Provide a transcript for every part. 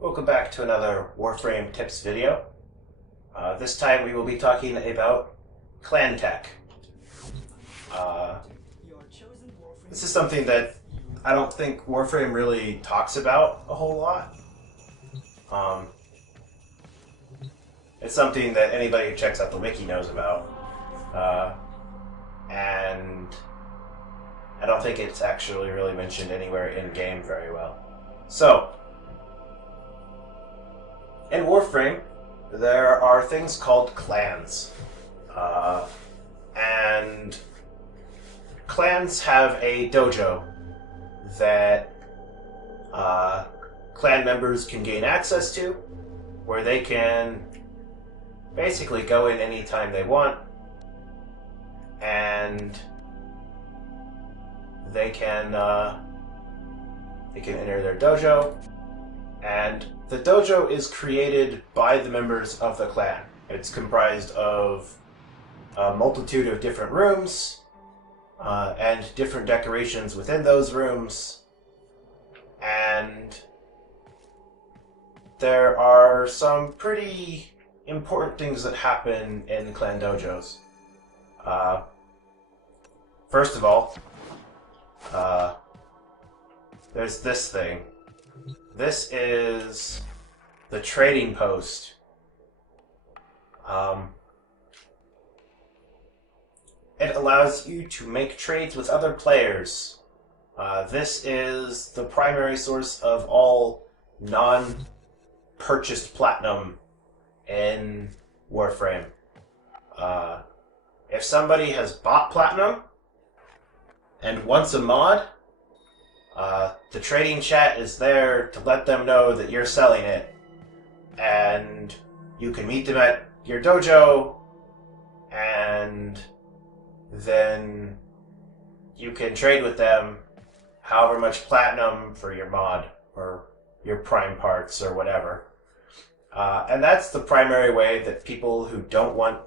Welcome back to another Warframe tips video. This time we will be talking about clan tech. Uh, this is something that I don't think Warframe really talks about a whole lot. Um, it's something that anybody who checks out the wiki knows about. And I don't think it's actually really mentioned anywhere in-game very well. So, in Warframe, there are things called clans. And clans have a dojo that clan members can gain access to, where they can basically go in anytime they want, and they can enter their dojo. And the dojo is created by the members of the clan. It's comprised of a multitude of different rooms and different decorations within those rooms. And there are some pretty important things that happen in clan dojos. First of all, there's this thing. This is the trading post. It allows you to make trades with other players. This is the primary source of all non-purchased platinum in Warframe. If somebody has bought platinum and wants a mod, the trading chat is there to let them know that you're selling it, and you can meet them at your dojo, and then you can trade with them however much platinum for your mod or your prime parts or whatever. And that's the primary way that people who don't want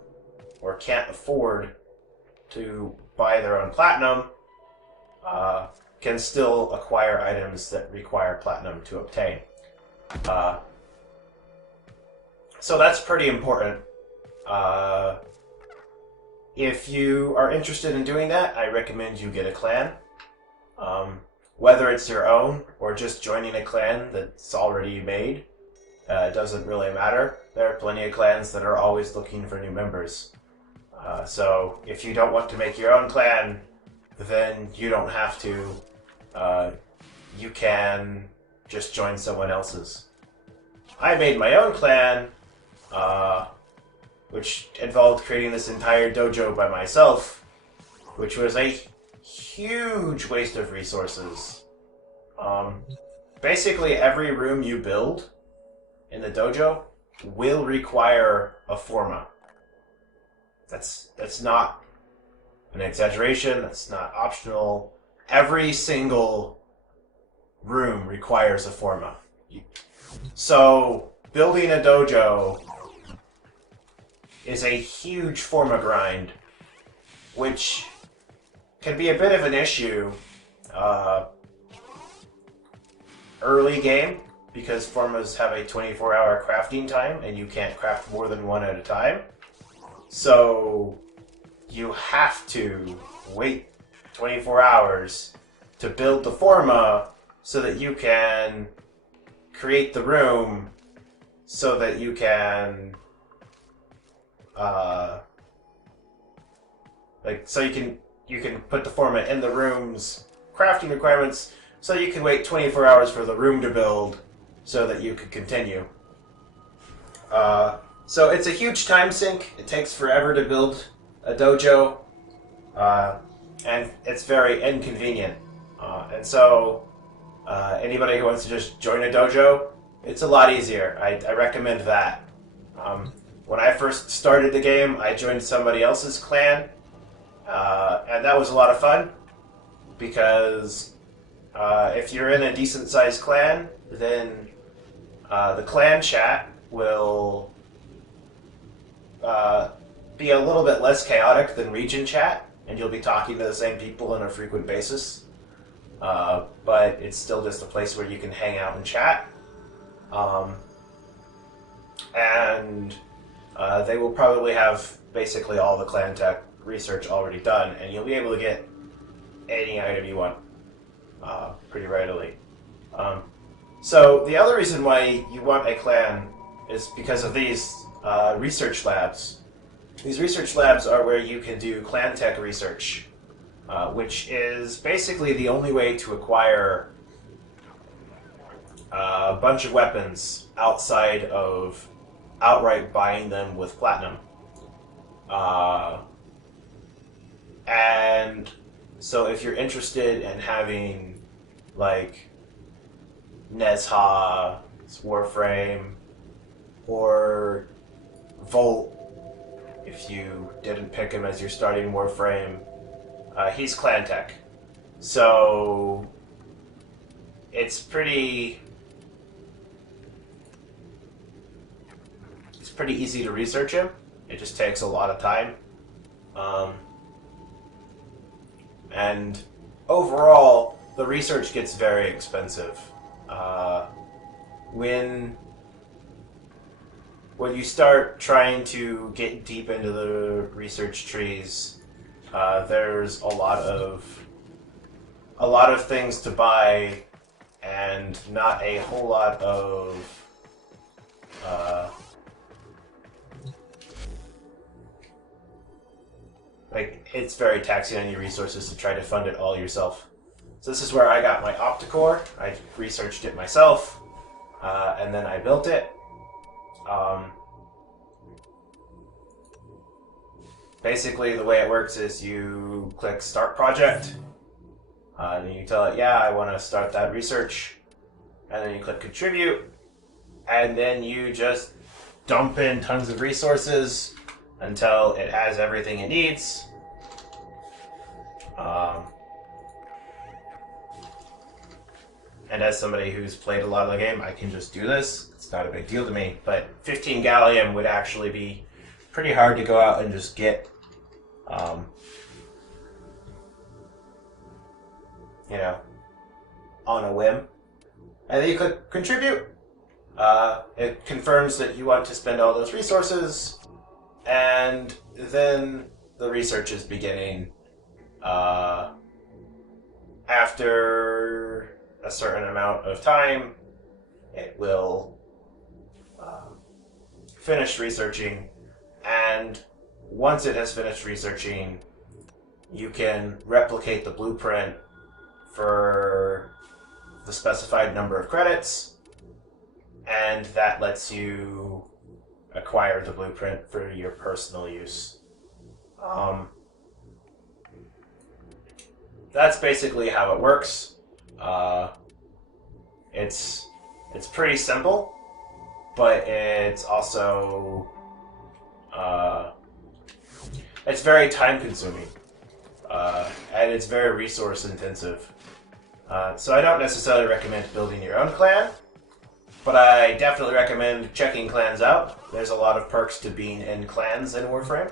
or can't afford to buy their own platinum can still acquire items that require platinum to obtain. So that's pretty important. If you are interested in doing that, I recommend you get a clan. Whether it's your own or just joining a clan that's already made, it doesn't really matter. There are plenty of clans that are always looking for new members. So if you don't want to make your own clan, then you don't have to. You can just join someone else's. I made my own clan, which involved creating this entire dojo by myself, which was a huge waste of resources. Basically, every room you build in the dojo will require a forma. That's not an exaggeration. That's not optional. Every single room requires a forma. So building a dojo is a huge forma grind, which can be a bit of an issue early game, because formas have a 24-hour crafting time and you can't craft more than one at a time. So you have to wait 24 hours to build the forma so that you can create the room, so that you can you can put the forma in the room's crafting requirements, so you can wait 24 hours for the room to build so that you can continue. So it's a huge time sink. It takes forever to build a dojo, and it's very inconvenient. And so anybody who wants to just join a dojo, it's a lot easier. I recommend that. When I first started the game, I joined somebody else's clan, and that was a lot of fun, because if you're in a decent-sized clan, then the clan chat will be a little bit less chaotic than region chat, and you'll be talking to the same people on a frequent basis. But it's still just a place where you can hang out and chat. Um, and they will probably have basically all the clan tech research already done, and you'll be able to get any item you want pretty readily. So the other reason why you want a clan is because of these research labs. These research labs are where you can do clan tech research, which is basically the only way to acquire a bunch of weapons outside of outright buying them with platinum. And so if you're interested in having, like, Nezha, Warframe, or Volt, if you didn't pick him as your starting Warframe, he's clan tech. So it's pretty easy to research him. It just takes a lot of time. And overall, the research gets very expensive. When you start trying to get deep into the research trees, there's a lot of things to buy, and not a whole lot of it's very taxing on your resources to try to fund it all yourself. So this is where I got my Opticore. I researched it myself, and then I built it. Basically, the way it works is you click Start Project, and you tell it, yeah, I want to start that research, and then you click Contribute, and then you just dump in tons of resources until it has everything it needs. And as somebody who's played a lot of the game, I can just do this. It's not a big deal to me. But 15 gallium would actually be pretty hard to go out and just get. On a whim. And then you click Contribute. It confirms that you want to spend all those resources, and then the research is beginning. After a certain amount of time, it will finish researching, and once it has finished researching, you can replicate the blueprint for the specified number of credits, and that lets you acquire the blueprint for your personal use. That's basically how it works. It's pretty simple, but it's also it's very time consuming, and it's very resource intensive. So I don't necessarily recommend building your own clan, but I definitely recommend checking clans out. There's a lot of perks to being in clans in Warframe.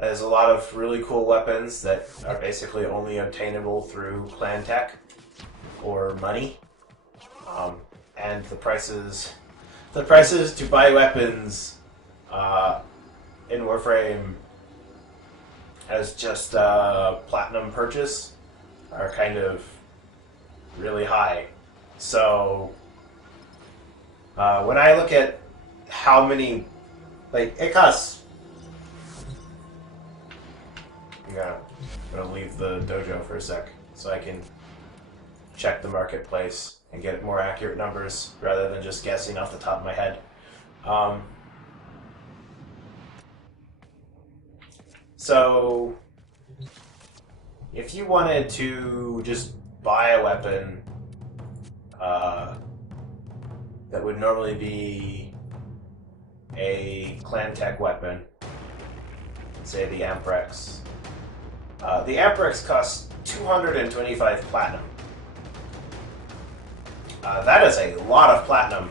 There's a lot of really cool weapons that are basically only obtainable through clan tech or money. And the prices to buy weapons in Warframe as just a platinum purchase are kind of really high. So when I look at how many, it costs. I'm gonna leave the dojo for a sec so I can check the marketplace and get more accurate numbers rather than just guessing off the top of my head. So if you wanted to just buy a weapon that would normally be a clan tech weapon, say the Amprex. The Amprex costs 225 platinum. That is a lot of platinum.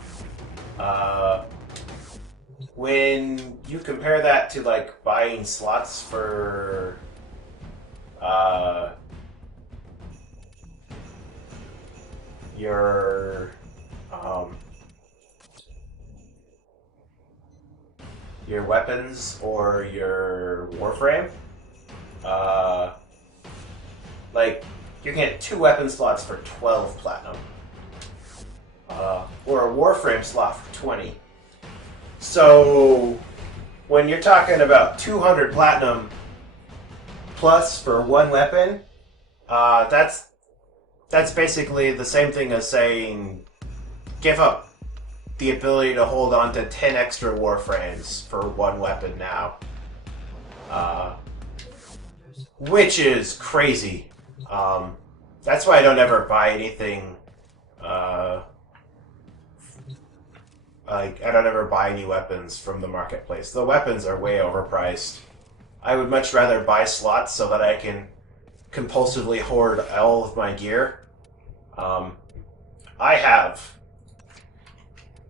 When you compare that to buying slots for uh, your um, your weapons or your Warframe. Uh, like, you can get 2 weapon slots for 12 platinum. Or a Warframe slot for 20. So, when you're talking about 200 platinum plus for 1 weapon, that's basically the same thing as saying give up the ability to hold on to 10 extra Warframes for 1 weapon now. Which is crazy. That's why I don't ever buy anything. Like, I don't ever buy any weapons from the marketplace. The weapons are way overpriced. I would much rather buy slots so that I can compulsively hoard all of my gear. I have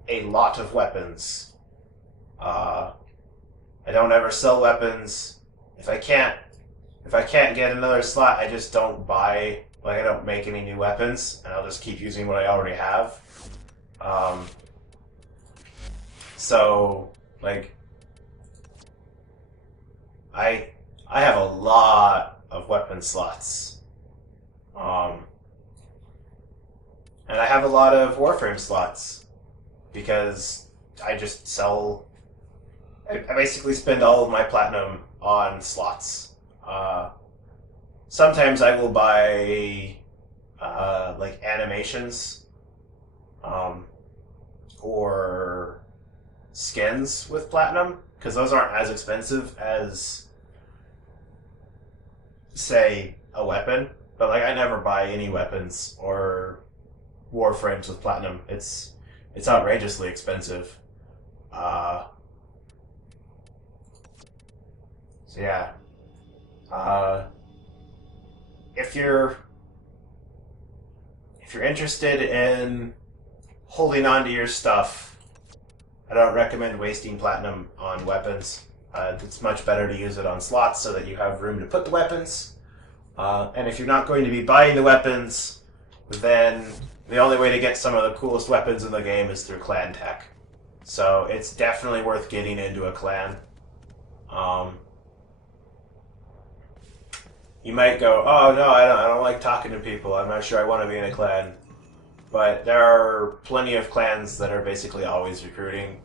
a lot of weapons. I don't ever sell weapons. If I can't get another slot, I just don't buy. Like, I don't make any new weapons, and I'll just keep using what I already have. So, like, I have a lot of weapon slots. And I have a lot of Warframe slots because I just sell. I basically spend all of my platinum on slots. Sometimes I will buy like animations, or skins with platinum because those aren't as expensive as, say, a weapon. But like, I never buy any weapons or Warframes with platinum. It's outrageously expensive. So yeah. If you're interested in holding on to your stuff, I don't recommend wasting platinum on weapons. It's much better to use it on slots so that you have room to put the weapons. And if you're not going to be buying the weapons, then the only way to get some of the coolest weapons in the game is through clan tech. So it's definitely worth getting into a clan. You might go, oh no, I don't like talking to people. I'm not sure I want to be in a clan. But there are plenty of clans that are basically always recruiting.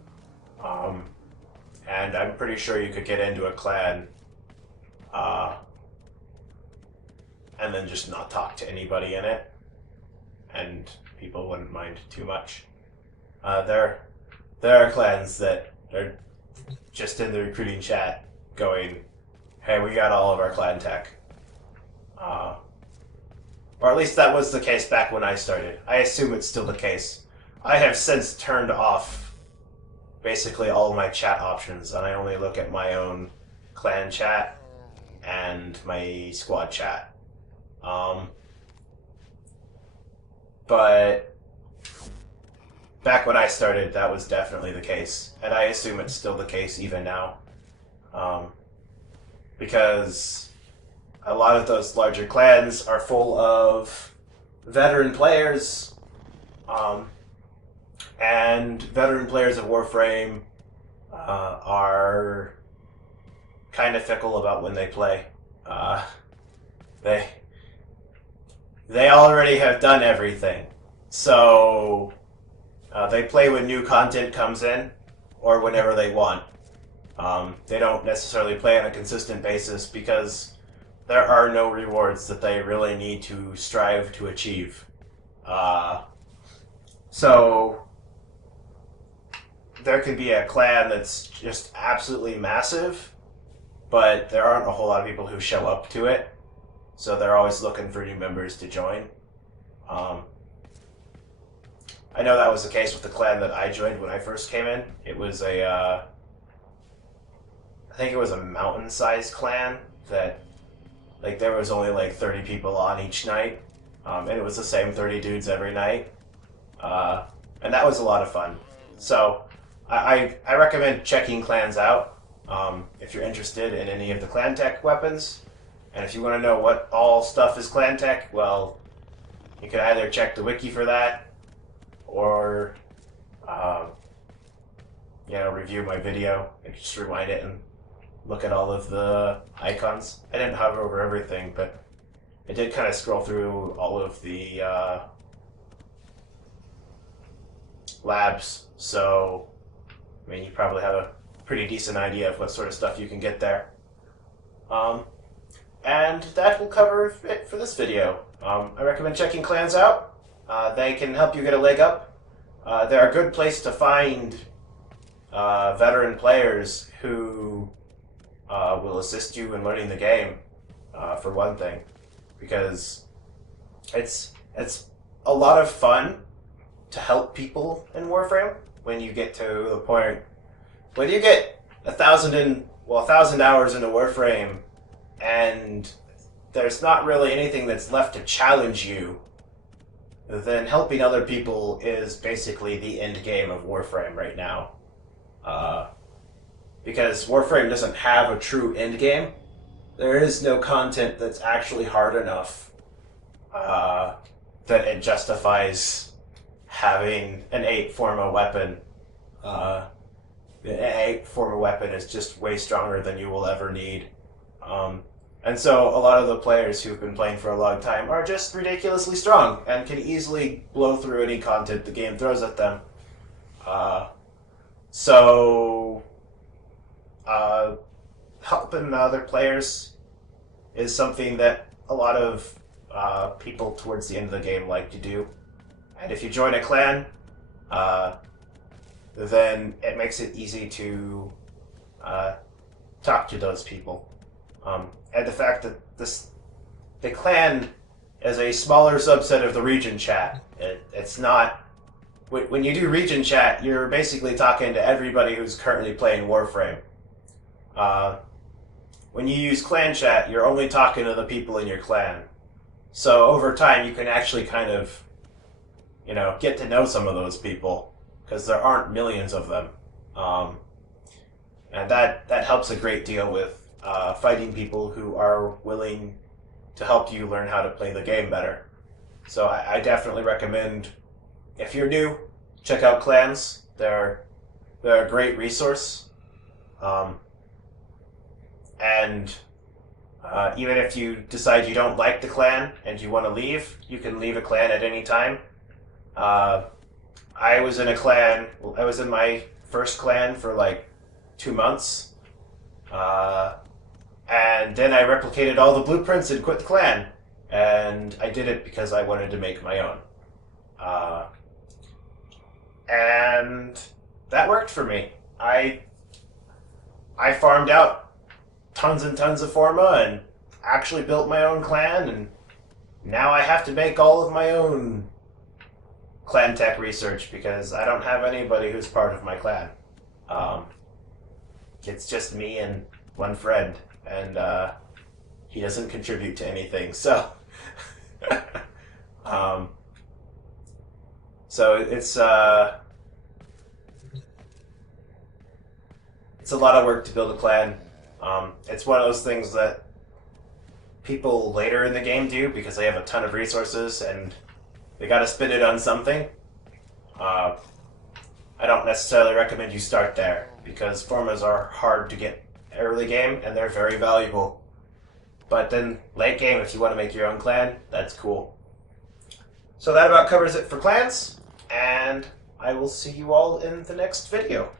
And I'm pretty sure you could get into a clan and then just not talk to anybody in it. And people wouldn't mind too much. There are clans that are just in the recruiting chat going, hey, we got all of our clan tech. Or at least that was the case back when I started. I assume it's still the case. I have since turned off basically all of my chat options, and I only look at my own clan chat and my squad chat. But back when I started, that was definitely the case, and I assume it's still the case even now. Because a lot of those larger clans are full of veteran players, and veteran players of Warframe are kind of fickle about when they play. They already have done everything, so they play when new content comes in or whenever they want. They don't necessarily play on a consistent basis because there are no rewards that they really need to strive to achieve. So there could be a clan that's just absolutely massive, but there aren't a whole lot of people who show up to it. So they're always looking for new members to join. I know that was the case with the clan that I joined when I first came in. It was I think it was a mountain-sized clan that, like, there was only like 30 people on each night, and it was the same 30 dudes every night, and that was a lot of fun. So I recommend checking clans out if you're interested in any of the clan tech weapons. And if you want to know what all stuff is clan tech, well, you can either check the wiki for that, or review my video. You can just rewind it and look at all of the icons. I didn't hover over everything, but I did kind of scroll through all of the labs, so I mean, you probably have a pretty decent idea of what sort of stuff you can get there. And that will cover it for this video. I recommend checking clans out. They can help you get a leg up. They're a good place to find veteran players who will assist you in learning the game, for one thing, because it's a lot of fun to help people in Warframe when you get to the point when you get 1,000 hours into Warframe and there's not really anything that's left to challenge you. Then helping other people is basically the end game of Warframe right now. Because Warframe doesn't have a true end game. There is no content that's actually hard enough that it justifies having an 8 forma weapon. The 8 forma weapon is just way stronger than you will ever need. And so a lot of the players who've been playing for a long time are just ridiculously strong and can easily blow through any content the game throws at them. Helping other players is something that a lot of people towards the end of the game like to do. And if you join a clan, then it makes it easy to talk to those people. And the fact that the clan is a smaller subset of the region chat. It's not... When you do region chat, you're basically talking to everybody who's currently playing Warframe. When you use clan chat, you're only talking to the people in your clan. So over time, you can actually kind of, get to know some of those people, because there aren't millions of them. And that helps a great deal with finding people who are willing to help you learn how to play the game better. So I definitely recommend, if you're new, check out clans. They're a great resource. And even if you decide you don't like the clan and you want to leave, you can leave a clan at any time. I was in a clan. I was in my first clan for like 2 months. And then I replicated all the blueprints and quit the clan. And I did it because I wanted to make my own. And that worked for me. I farmed out tons and tons of Forma and actually built my own clan, and now I have to make all of my own clan tech research because I don't have anybody who's part of my clan. It's just me and one friend, and he doesn't contribute to anything, so so it's a lot of work to build a clan. It's one of those things that people later in the game do because they have a ton of resources and they got to spend it on something. I don't necessarily recommend you start there because formas are hard to get early game and they're very valuable. But then late game, if you want to make your own clan, that's cool. So that about covers it for clans, and I will see you all in the next video.